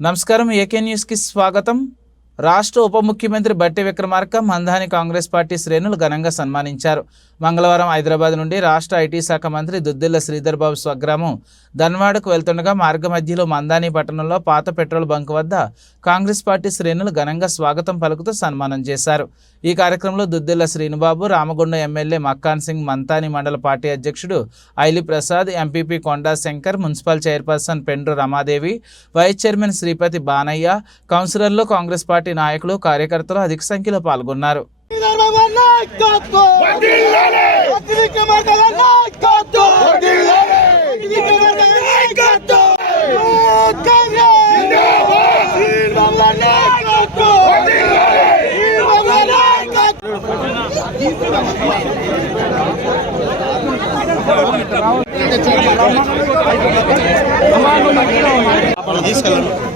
నమస్కారం ఏకే న్యూస్కి స్వాగతం. రాష్ట్ర ఉప ముఖ్యమంత్రి బట్టి విక్రమార్క మందాని కాంగ్రెస్ పార్టీ శ్రేణులు ఘనంగా సన్మానించారు. మంగళవారం హైదరాబాద్ నుండి రాష్ట్ర ఐటీ శాఖ మంత్రి దుద్దిల్ల శ్రీధర్బాబు స్వగ్రామం ధన్వాడకు వెళ్తుండగా మార్గ మధ్యలో మందాని పట్టణంలో పాత పెట్రోల్ బంక్ వద్ద కాంగ్రెస్ పార్టీ శ్రేణులు ఘనంగా స్వాగతం పలుకుతూ సన్మానం చేశారు. ఈ కార్యక్రమంలో దుద్దిల్ల శ్రీనుబాబు రామగుండ ఎమ్మెల్యే మక్కాన్ సింగ్ మంతాని మండల పార్టీ అధ్యక్షుడు Aili Prasad MPP Konda Shankar municipal chairperson Pendru Ramadevi vice chairman Sripathi Banaiah కౌన్సిలర్లు కాంగ్రెస్ పార్టీ నాయకులు కార్యకర్తలు అధిక సంఖ్యలో పాల్గొన్నారు. తీసుకెళ్ళండి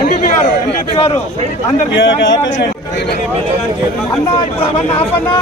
ఎంపీపీ గారు ఎంపీపీ గారు అందరికీ. అన్నా ఇప్పుడు అవన్నీ ఆపన్నా